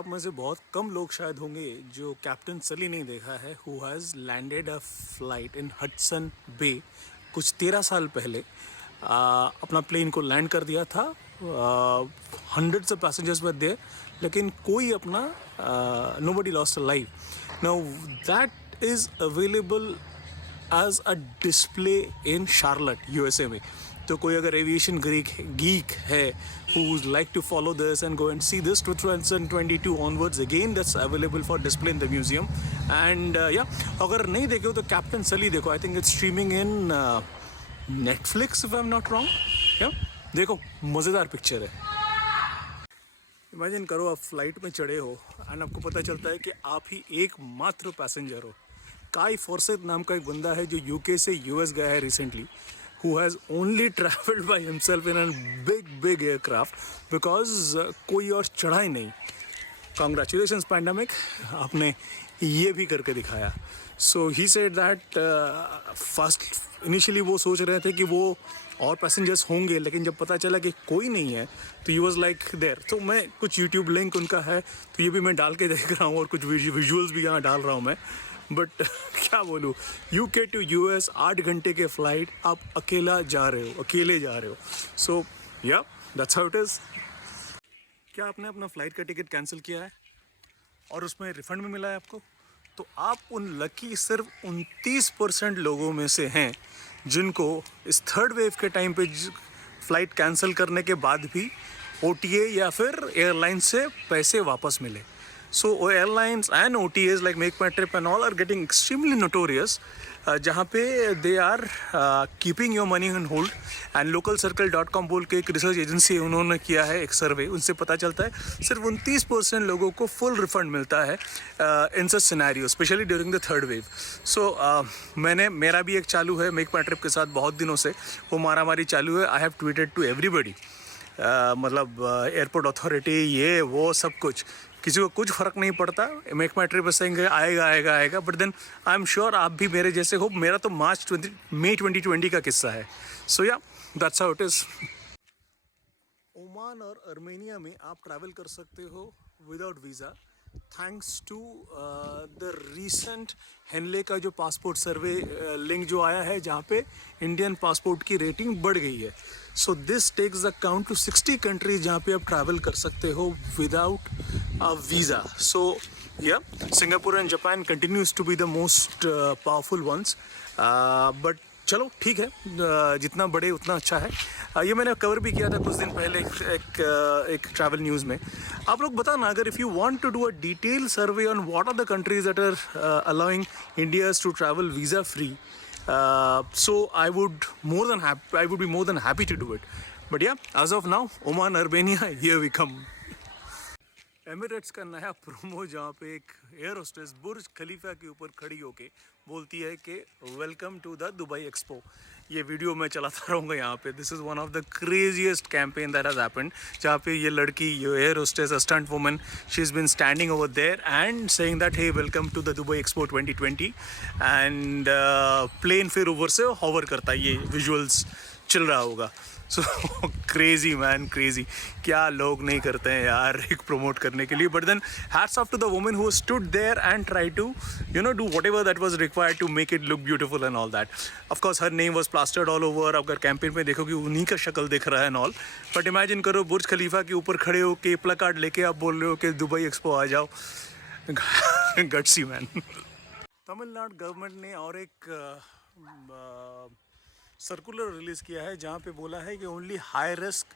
आप में से बहुत कम लोग शायद होंगे जो कैप्टन सली नहीं देखा है, who has landed a flight in Hudson bay कुछ 13 साल पहले। अपना प्लेन को लैंड कर दिया था। Hundreds of passengers were there, लेकिन कोई अपना nobody lost a life. Now that is available as a display in Charlotte USA में। तो कोई अगर एविएशन गीक है who would like to follow this and go and see this 2022 onwards, again that's available for display in the museum. And अगर नहीं देखे हो तो कैप्टन सली देखो। I think it's streaming in Netflix if I am not wrong. देखो, मज़ेदार picture है। इमेजिन करो आप फ्लाइट में चढ़े हो एंड आपको पता चलता है कि आप ही एकमात्र पैसेंजर हो। काई फॉर्सेथ नाम का एक बंदा है जो यूके से यूएस गया है recently, who has only traveled by himself in a big aircraft because कोई और चढ़ा ही नहीं। Congratulations pandemic, आपने ये भी करके दिखाया। So he said that first initially वो सोच रहे थे कि वो और पैसेंजर्स होंगे, लेकिन जब पता चला कि कोई नहीं है तो he was like there। तो मैं कुछ YouTube लिंक उनका है तो ये भी मैं डाल के देख रहा हूँ और कुछ विजुअल्स भी यहाँ डाल रहा हूँ मैं। बट क्या बोलूँ, यूके टू यूएस 8 घंटे के फ्लाइट, आप अकेले जा रहे हो। सो या दैट्स हाउ इट इज़। क्या आपने अपना फ़्लाइट का टिकट कैंसिल किया है और उसमें रिफ़ंड में मिला है आपको? तो आप उन लकी सिर्फ 29% लोगों में से हैं जिनको इस थर्ड वेव के टाइम पे फ़्लाइट कैंसिल करने के बाद भी ओटीए या फिर एयरलाइन से पैसे वापस मिले। So airlines and OTAs like Make My Trip and all are getting extremely notorious, जहाँ पे they are keeping your money on hold। and localcircle.com बोल के एक रिसर्च एजेंसी है, उन्होंने किया है एक सर्वे, उनसे पता चलता है सिर्फ 29% लोगों को फुल रिफंड मिलता है in such scenario, specially during the third wave. So मेरा भी एक चालू है मेक माई ट्रिप के साथ, बहुत दिनों से वो मारामारी चालू है। I have tweeted to everybody, मतलब एयरपोर्ट अथॉरिटी, ये वो सब कुछ, किसी को कुछ फ़र्क नहीं पड़ता। मेक माई ट्रिप से आएगा, but then I am sure आप भी मेरे जैसे हो। मेरा तो मई 2020 का किस्सा है। सो या that's how it is. Oman और अर्मेनिया में आप ट्रैवल कर सकते हो without visa, thanks to the recent Henley का जो पासपोर्ट सर्वे लिंक जो आया है, जहाँ पे इंडियन पासपोर्ट की रेटिंग बढ़ गई है। So this takes the count to 60 countries जहाँ पे आप ट्रैवल कर सकते हो without a visa। So yeah, Singapore and Japan continues to be the most powerful ones, but चलो ठीक है, जितना बड़े उतना अच्छा है। ये मैंने कवर भी किया था कुछ दिन पहले एक ट्रैवल न्यूज़ में। आप लोग बताना, अगर if you want to do a detail survey on what are the countries that are allowing Indians to travel visa free, so I would be more than happy to do it। But yeah, as of now, Oman, Albania, here we come। Emirates का नया promo, जहाँ पे एक air hostess बुर्ज खलीफा के ऊपर खड़ी होके बोलती है कि welcome to the Dubai expo. ये वीडियो मैं चलाता रहूँगा यहाँ पे। This is one of the craziest campaign that has happened, जहाँ पे ये लड़की, ये air hostess, stunt woman, she is been standing over there and saying that hey welcome to the Dubai expo 2020। And plane फिर ऊपर से hover करता है, ये विजुअल्स चल रहा होगा। So crazy man, crazy. क्या लोग नहीं करते हैं यार एक प्रमोट करने के लिए। But then hats off to the women who stood there and try to do whatever that was required to make it look beautiful and all that. Of course her name was plastered all over. अगर campaign में देखो कि उन्हीं का शक्ल दिख रहा है एंड ऑल, बट इमेजिन करो बुर्ज खलीफा के ऊपर खड़े हो के प्ला कार्ड लेके आप बोल रहे हो कि दुबई एक्सपो आ जाओ। Gutsy man. तमिलनाडु गवर्नमेंट ने और एक सर्कुलर रिलीज़ किया है, जहाँ पे बोला है कि ओनली हाई रिस्क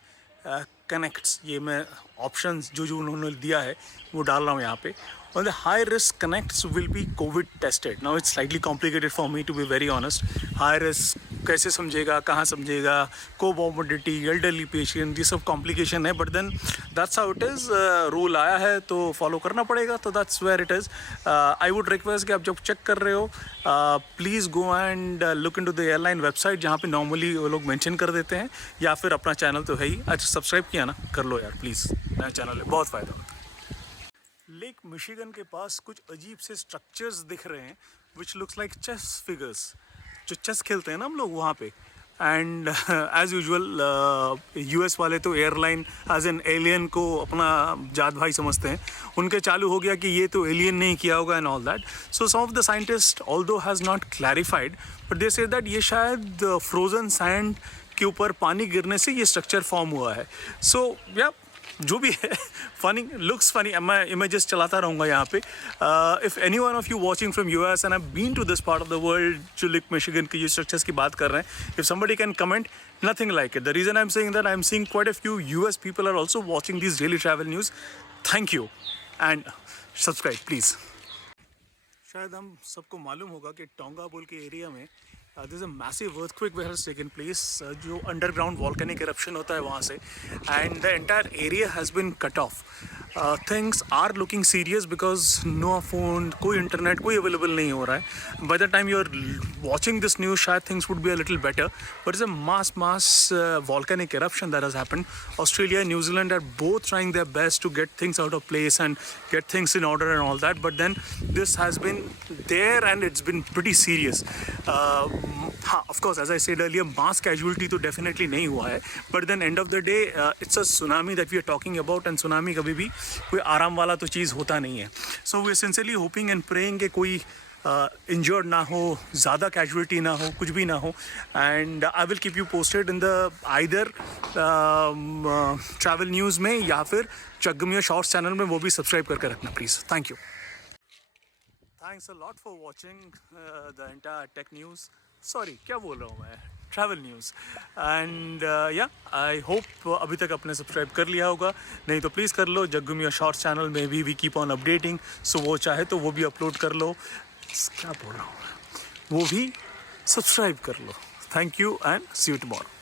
कनेक्ट्स, ये मैं ऑप्शंस जो उन्होंने दिया है वो डाल रहा हूँ यहाँ पे। On the high risk connects will be covid tested. Now it's slightly complicated for me to be very honest. High risk कैसे समझेगा, कहाँ समझेगा, कोमोर्बिडिटी, एल्डरली पेशेंट, ये सब कॉम्प्लिकेशन है। But then that's how it is. Rule आया है तो फॉलो करना पड़ेगा, तो that's where it is. I would request कि आप जब चेक कर रहे हो please go and look into the airline website, जहाँ पे नॉर्मली वो लोग मेंशन कर देते हैं, या फिर अपना चैनल तो है ही। अच्छा, सब्सक्राइब किया ना, कर लो यार प्लीज़, नया चैनल है, बहुत फ़ायदा होता है। लेक मिशिगन के पास कुछ अजीब से स्ट्रक्चर्स दिख रहे हैं which looks like chess figures. जो चेस खेलते हैं ना हम लोग, वहाँ पे एंड एज यूजुअल यूएस वाले तो एयरलाइन एज एन एलियन को अपना जात भाई समझते हैं. उनके चालू हो गया कि ये तो एलियन नहीं किया होगा and all that. So some of the scientist although has not clarified but they say that ये शायद फ्रोजन सैंड के ऊपर पानी गिरने से ये स्ट्रक्चर फॉर्म हुआ है. सो या जो भी है फनी लुक्स फनी. मैं इमेजेस चलाता रहूँगा यहाँ पे. If any one of you watching from US and I been to this part of the world जो लिक मिशिगन की जो स्ट्रक्चर्स की बात कर रहे हैं, if somebody can comment, nothing like it. The reason I'm saying that, I'm seeing quite a few US people are also watching these daily travel news. Thank you and subscribe please. शायद हम सबको मालूम होगा कि टोंगा बोल के area में this a massive earthquake where has taken place. जो अंडरग्राउंड वॉल्केनिक इरप्शन होता है वहाँ से, and the entire area has been cut off. Things are looking serious because no phone, कोई इंटरनेट कोई अवेलेबल नहीं हो रहा है. By the time you are watching this news शायद things would be a little better, but it's a mass volcanic eruption that has happened. Australia and New Zealand are both trying their best to get things out of place and get things in order and all that, but then this has been there and it's been pretty serious. हाँ, of course, as I said earlier, mass casualty तो definitely नहीं हुआ है, but then end of the day it's a tsunami that we are talking about, and tsunami कभी भी कोई आराम वाला तो चीज़ होता नहीं है. So we are sincerely hoping and praying कि कोई इंजर्ड ना हो, ज़्यादा कैजुअलिटी ना हो, कुछ भी ना हो. And I will keep you posted in the either travel news में या फिर जग्गमिया शॉर्ट्स चैनल में. वो भी सब्सक्राइब करके रखना please. Thank you. Thanks a lot for watching the entire tech news. Sorry, क्या बोल रहा हूँ मैं, ट्रैवल न्यूज़. एंड या आई होप अभी तक आपने सब्सक्राइब कर लिया होगा, नहीं तो प्लीज़ कर लो. जग्गमिया शॉर्ट्स चैनल में भी वी कीप ऑन अपडेटिंग, सो वो चाहे तो वो भी अपलोड कर लो. क्या बोल रहा हूँ, वो भी सब्सक्राइब कर लो. Thank you and see you tomorrow.